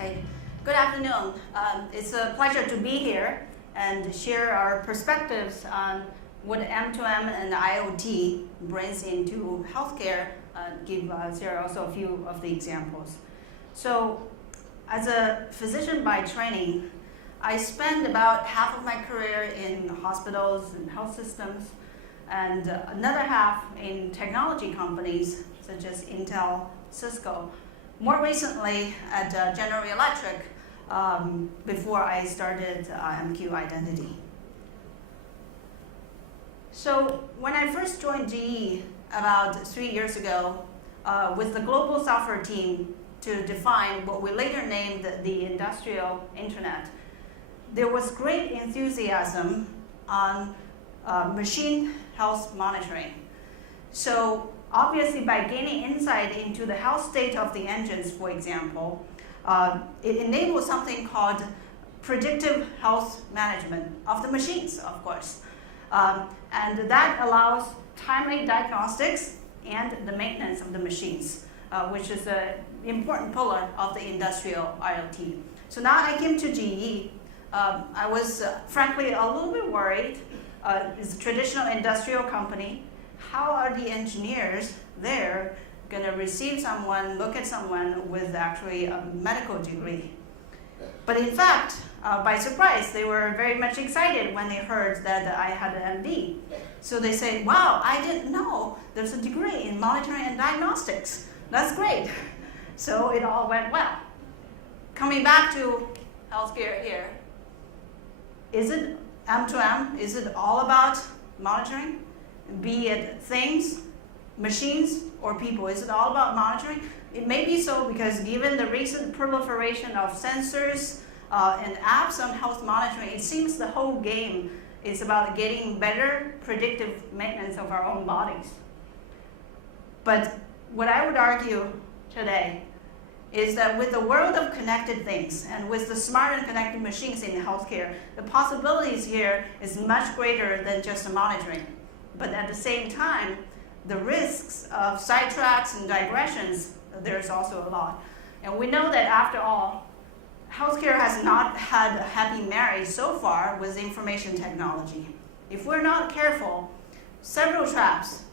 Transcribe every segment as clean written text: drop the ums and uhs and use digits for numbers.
Okay, good afternoon. It's a pleasure to be here and share our perspectives on what M2M and IoT brings into healthcare. Share also a few of the examples. So, as a physician by training, I spent about half of my career in hospitals and health systems, and another half in technology companies such as Intel, Cisco. More recently at General Electric, before I started MQIdentity. So when I first joined GE about 3 years ago, with the global software team to define what we later named the industrial internet, there was great enthusiasm on machine health monitoring. So obviously, by gaining insight into the health state of the engines, for example, it enables something called predictive health management of the machines, of course. And that allows timely diagnostics and the maintenance of the machines, which is an important pillar of the industrial IoT. So now I came to GE. I was frankly a little bit worried. It's a traditional industrial company. How are the engineers there going to receive someone, look at someone with actually a medical degree? But in fact, by surprise, they were very much excited when they heard that I had an MD. So they say, wow, I didn't know there's a degree in monitoring and diagnostics. That's great. So it all went well. Coming back to healthcare here, is it M2M? Is it all about monitoring? Be it things, machines, or people? Is it all about monitoring? It may be so because given the recent proliferation of sensors and apps on health monitoring, it seems the whole game is about getting better predictive maintenance of our own bodies. But what I would argue today is that with the world of connected things and with the smart and connected machines in healthcare, the possibilities here is much greater than just the monitoring. But at the same time, the risks of sidetracks and digressions, there's also a lot. And we know that after all, healthcare has not had a happy marriage so far with information technology. If we're not careful, several traps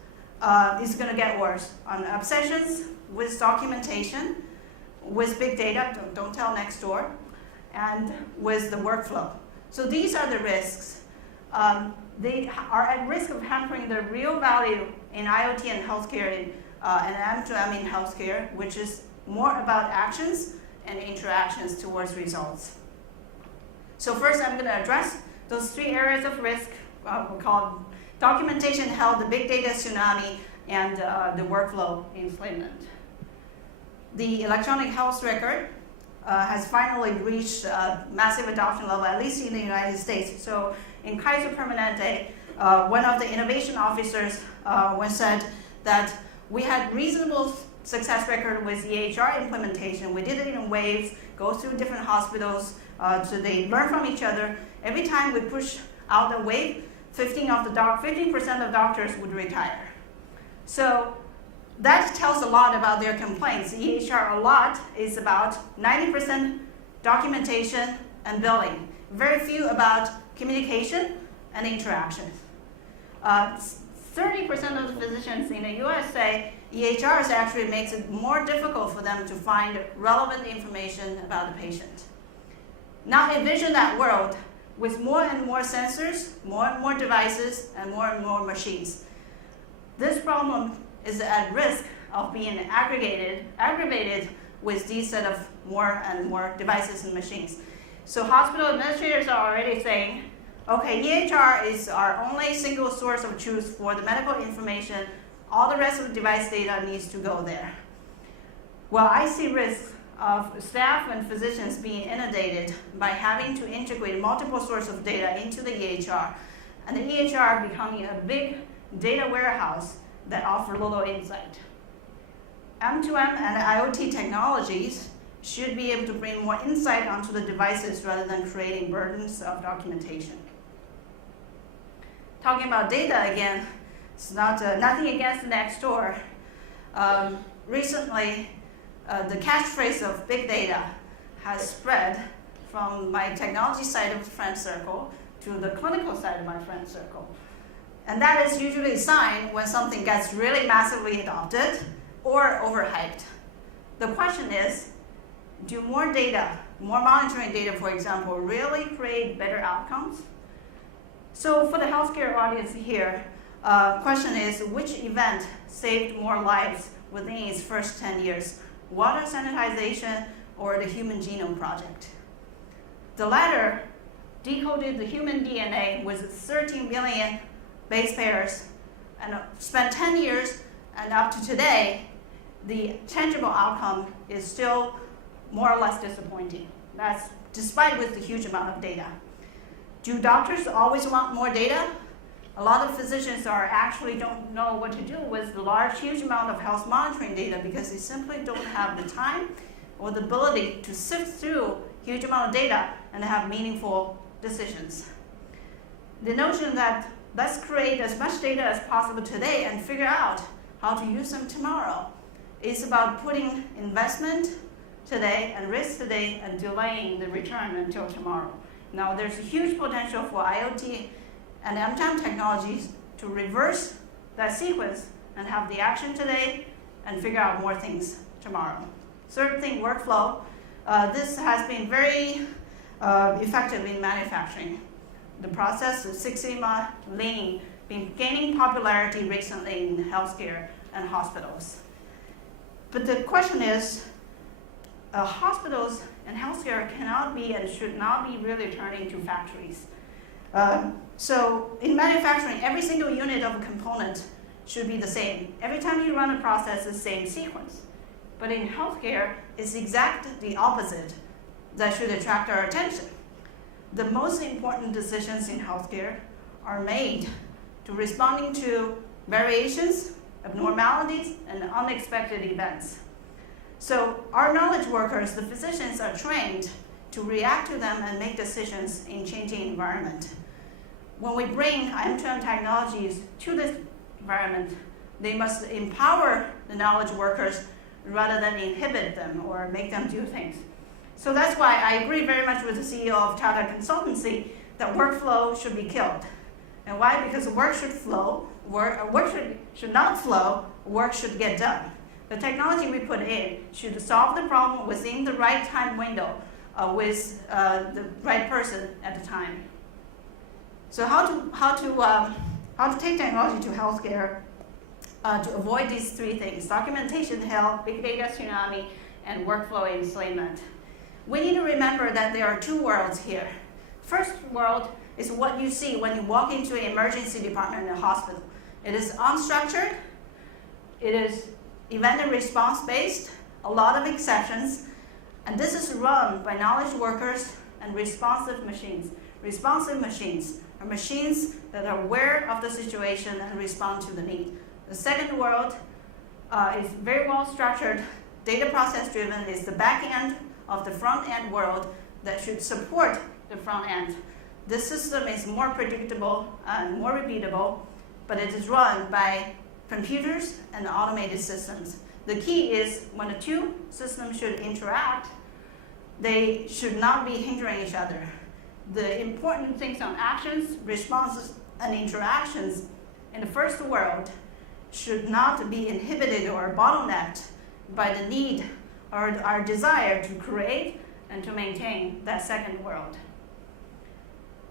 is going to get worse on obsessions with documentation, with big data, don't tell next door, and with the workflow. So these are the risks. They are at risk of hampering the real value in IoT and healthcare and M2M in healthcare, which is more about actions and interactions towards results. So first, I'm going to address those 3 areas of risk we call documentation, health, the big data tsunami, and the workflow enslavement. The electronic health record has finally reached massive adoption level, at least in the United States. So in Kaiser Permanente, one of the innovation officers once said that we had reasonable success record with EHR implementation. We did it in waves, go through different hospitals, so they learn from each other. Every time we push out a wave, 15% of doctors would retire. So that tells a lot about their complaints. EHR a lot is about 90% documentation and billing. Very few about communication and interaction. 30% of the physicians in the US say EHRs actually makes it more difficult for them to find relevant information about the patient. Now envision that world with more and more sensors, more and more devices, and more machines. This problem is at risk of being aggravated with these set of more and more devices and machines. So hospital administrators are already saying, okay, EHR is our only single source of truth for the medical information. All the rest of the device data needs to go there. Well, I see risks of staff and physicians being inundated by having to integrate multiple sources of data into the EHR, and the EHR becoming a big data warehouse that offer little insight. M2M and IoT technologies should be able to bring more insight onto the devices rather than creating burdens of documentation. Talking about data again, it's not nothing against the next door. Recently, the catchphrase of big data has spread from my technology side of the friend circle to the clinical side of my friend circle. And that is usually a sign when something gets really massively adopted or overhyped. The question is, do more data, more monitoring data, for example, really create better outcomes? So for the healthcare audience here, question is, which event saved more lives within its first 10 years? Water sanitization or the Human Genome Project? The latter decoded the human DNA with 13 billion base pairs and spent 10 years, and up to today, the tangible outcome is still more or less disappointing. That's despite with the huge amount of data. Do doctors always want more data? A lot of physicians actually don't know what to do with the large, huge amount of health monitoring data because they simply don't have the time or the ability to sift through huge amount of data and have meaningful decisions. The notion that let's create as much data as possible today and figure out how to use them tomorrow is about putting investment today and risk today and delaying the return until tomorrow. Now there's a huge potential for IoT and M2M technologies to reverse that sequence and have the action today and figure out more things tomorrow. Third thing, workflow. This has been very effective in manufacturing. The process of Six Sigma, Lean, been gaining popularity recently in healthcare and hospitals. But the question is, hospitals and healthcare cannot be and should not be really turned into factories. So in manufacturing, every single unit of a component should be the same. Every time you run a process, the same sequence. But in healthcare, it's exactly the opposite that should attract our attention. The most important decisions in healthcare are made to responding to variations, abnormalities, and unexpected events. So our knowledge workers, the physicians, are trained to react to them and make decisions in changing environment. When we bring M2M technologies to this environment, they must empower the knowledge workers rather than inhibit them or make them do things. So that's why I agree very much with the CEO of Tata Consultancy that workflow should be killed. And why? Because work should flow, work should not flow, work should get done. The technology we put in should solve the problem within the right time window with the right person at the time. So how to take technology to healthcare to avoid these three things: documentation hell, big data tsunami, and workflow enslavement. We need to remember that there are two worlds here. First world is what you see when you walk into an emergency department in a hospital. It is unstructured, it is event and response based, a lot of exceptions, and this is run by knowledge workers and responsive machines. Responsive machines are machines that are aware of the situation and respond to the need. The second world is very well structured, data process driven, is the back end of the front end world that should support the front end. This system is more predictable and more repeatable, but it is run by computers and automated systems. The key is when the two systems should interact, they should not be hindering each other. The important things on actions, responses, and interactions in the first world should not be inhibited or bottlenecked by the need or our desire to create and to maintain that second world.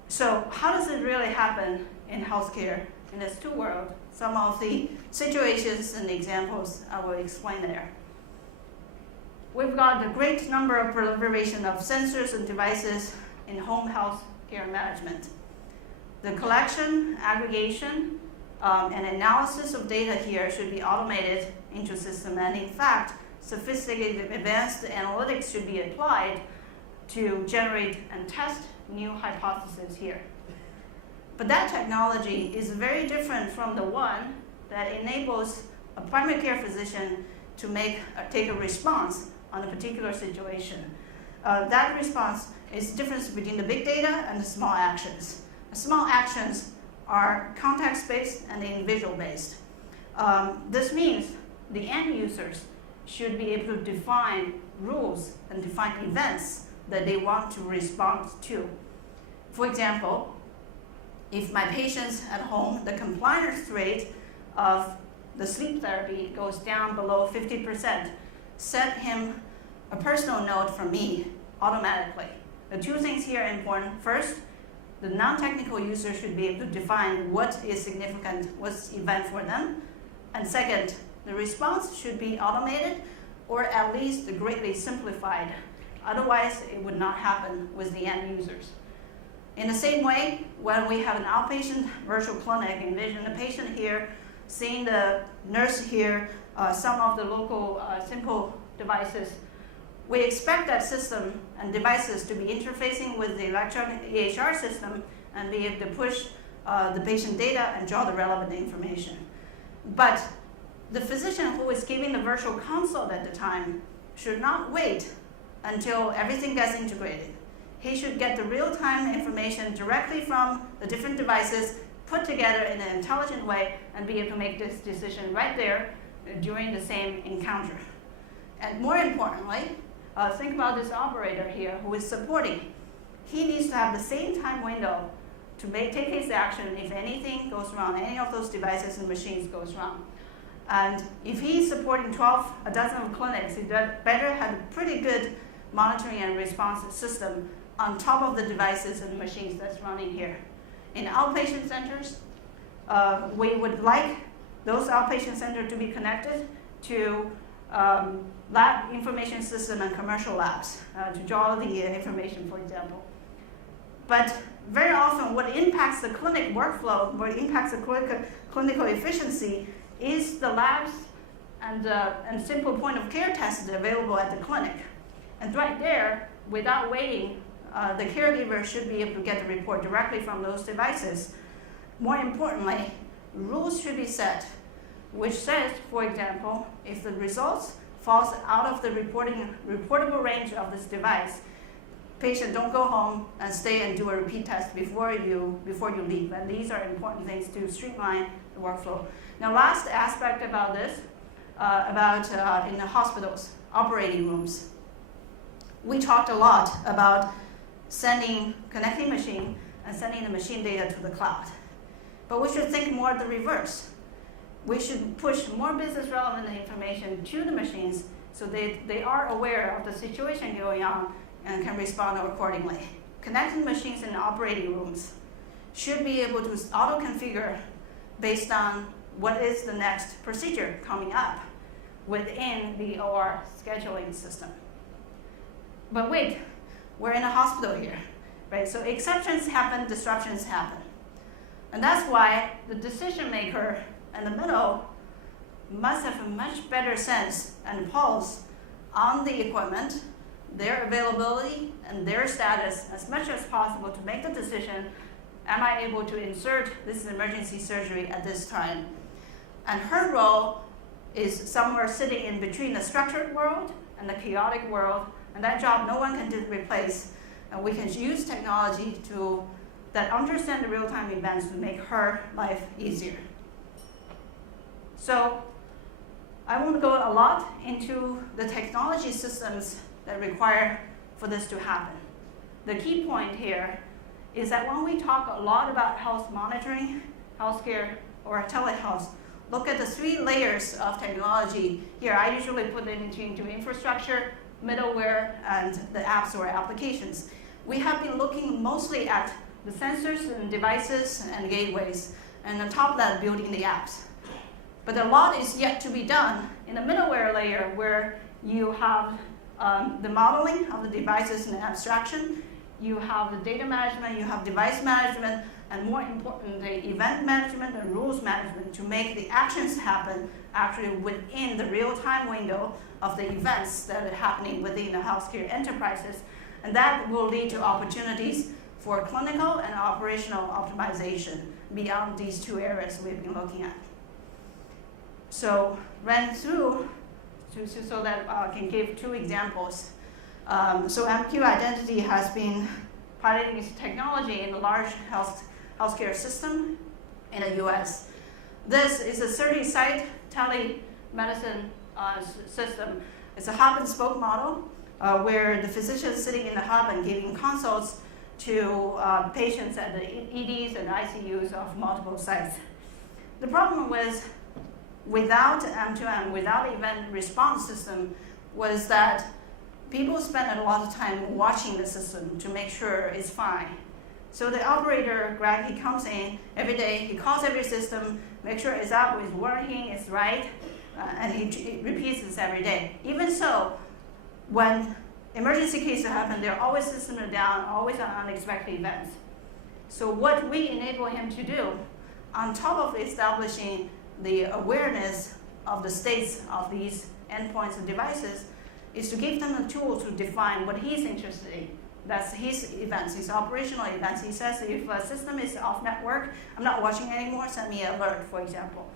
So how does it really happen in healthcare in this two world? Some of the situations and examples I will explain there. We've got a great number of proliferation of sensors and devices in home health care management. The collection, aggregation, and analysis of data here should be automated into a system, and in fact, sophisticated advanced analytics should be applied to generate and test new hypotheses here. But that technology is very different from the one that enables a primary care physician to take a response on a particular situation. That response is the difference between the big data and the small actions. The small actions are context-based and individual-based. This means the end users should be able to define rules and define events that they want to respond to. For example, if my patient's at home, the compliance rate of the sleep therapy goes down below 50%, send him a personal note from me automatically. The two things here are important. First, the non-technical user should be able to define what is significant, what's event for them. And second, the response should be automated or at least greatly simplified. Otherwise, it would not happen with the end users. In the same way, when we have an outpatient virtual clinic, envision the patient here, seeing the nurse here, some of the local simple devices, we expect that system and devices to be interfacing with the electronic EHR system and be able to push the patient data and draw the relevant information. But the physician who is giving the virtual consult at the time should not wait until everything gets integrated. He should get the real-time information directly from the different devices, put together in an intelligent way, and be able to make this decision right there during the same encounter. And more importantly, think about this operator here who is supporting. He needs to have the same time window to take his action if anything goes wrong, any of those devices and machines goes wrong. And if he's supporting a dozen of clinics, he better have a pretty good monitoring and response system on top of the devices and machines that's running here. In outpatient centers, we would like those outpatient centers to be connected to lab information system and commercial labs to draw the information, for example. But very often what impacts the clinic workflow, what impacts the clinical efficiency is the labs and simple point of care tests available at the clinic. And right there, without waiting, the caregiver should be able to get the report directly from those devices. More importantly, rules should be set, which says, for example, if the results falls out of the reportable range of this device, patient don't go home and stay and do a repeat test before you leave. And these are important things to streamline the workflow. Now, last aspect about this, in the hospitals, operating rooms. We talked a lot about connecting machine and sending the machine data to the cloud. But we should think more of the reverse. We should push more business relevant information to the machines so they are aware of the situation going on and can respond accordingly. Connecting machines in operating rooms should be able to auto-configure based on what is the next procedure coming up within the OR scheduling system. But wait, we're in a hospital here, right? So exceptions happen, disruptions happen. And that's why the decision maker in the middle must have a much better sense and pulse on the equipment, their availability, and their status as much as possible to make the decision, am I able to insert this emergency surgery at this time? And her role is somewhere sitting in between the structured world and the chaotic world, and that job no one can replace. And we can use technology that understand the real-time events to make her life easier. So I won't go a lot into the technology systems that require for this to happen. The key point here is that when we talk a lot about health monitoring, healthcare, or telehealth, look at the 3 layers of technology. Here, I usually put them into infrastructure, middleware, and the apps or applications. We have been looking mostly at the sensors and devices and gateways, and on top of that, building the apps. But a lot is yet to be done in the middleware layer, where you have the modeling of the devices and abstraction, you have the data management, you have device management, and more importantly, event management and rules management to make the actions happen actually within the real-time window of the events that are happening within the healthcare enterprises. And that will lead to opportunities for clinical and operational optimization beyond these 2 areas we've been looking at. So ran through so that I can give 2 examples. So MQIdentity has been piloting its technology in a large healthcare system in the US. This is a 30-site telemedicine system. It's a hub and spoke model where the physician is sitting in the hub and giving consults to patients at the EDs and ICUs of multiple sites. The problem was, without M2M, without event response system, was that people spend a lot of time watching the system to make sure it's fine. So the operator, Greg, he comes in every day, he calls every system, make sure it's up, it's working, it's right, and he repeats this every day. Even so, when emergency cases happen, there are always systems down, always on unexpected events. So what we enable him to do, on top of establishing the awareness of the states of these endpoints and devices, is to give them a tool to define what he's interested in. That's his events, his operational events. He says if a system is off network, I'm not watching anymore, send me an alert, for example.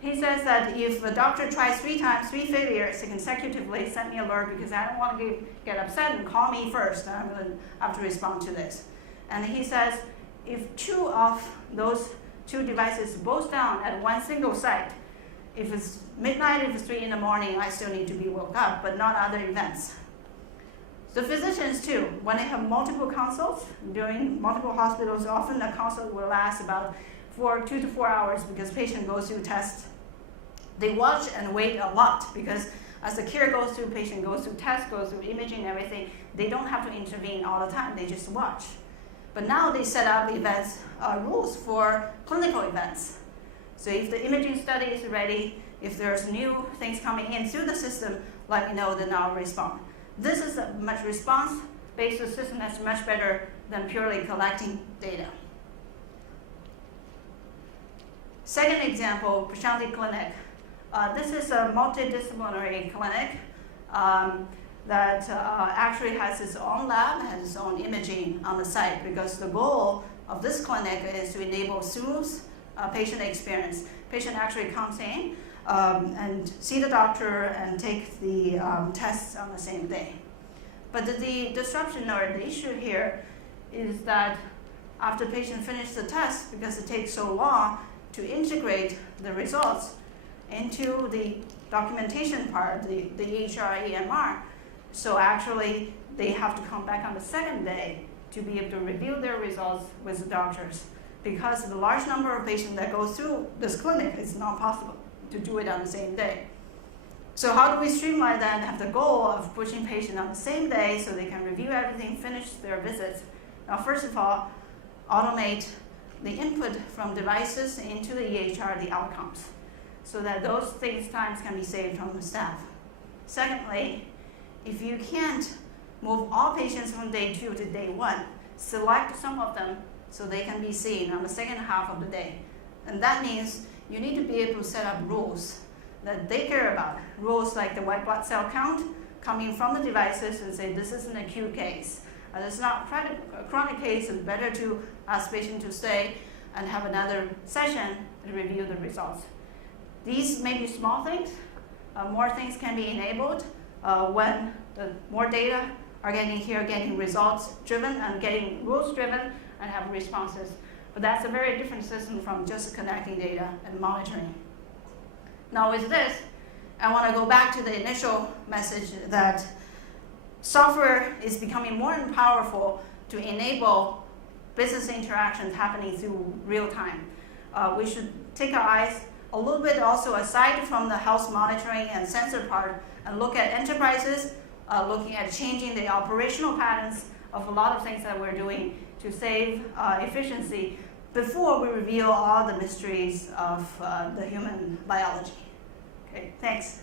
He says that if a doctor tries 3 times, 3 failures consecutively, send me an alert because I don't want to get upset and call me first. I'm going to have to respond to this. And he says if 2 of those 2 devices both down at one single site, if it's midnight, if it's 3 in the morning, I still need to be woke up, but not other events. So physicians too, when they have multiple consults during multiple hospitals, often the consult will last about 2 to 4 hours because patient goes through tests. They watch and wait a lot because as the care goes through, patient goes through tests, goes through imaging, everything, they don't have to intervene all the time, they just watch. But now they set up events, rules for clinical events. So if the imaging study is ready, if there's new things coming in through the system, let me know, then I'll respond. This is a much response-based system that's much better than purely collecting data. Second example, Prashanti Clinic. This is a multidisciplinary clinic that actually has its own lab, has its own imaging on the site, because the goal of this clinic is to enable smooth patient experience. Patient actually comes in and see the doctor and take the tests on the same day. But the disruption or the issue here is that after patient finishes the test, because it takes so long to integrate the results into the documentation part, the EHR, EMR, so actually they have to come back on the second day to be able to review their results with the doctors. Because of the large number of patients that go through this clinic, it's not possible to do it on the same day. So how do we streamline that and have the goal of pushing patients on the same day so they can review everything, finish their visits? Now, first of all, automate the input from devices into the EHR, the outcomes, so that those times can be saved from the staff. Secondly, if you can't move all patients from day 2 to day 1, select some of them so they can be seen on the second half of the day. And that means you need to be able to set up rules that they care about. Rules like the white blood cell count coming from the devices and say this is an acute case. This is not a chronic case, it's better to ask patient to stay and have another session to review the results. These may be small things. More things can be enabled when the more data are getting results driven and getting rules driven and have responses. But that's a very different system from just connecting data and monitoring. Now with this, I want to go back to the initial message that software is becoming more and powerful to enable business interactions happening through real time. We should take our eyes a little bit also aside from the health monitoring and sensor part and look at enterprises, looking at changing the operational patterns of a lot of things that we're doing to save efficiency before we reveal all the mysteries of the human biology. Okay, thanks.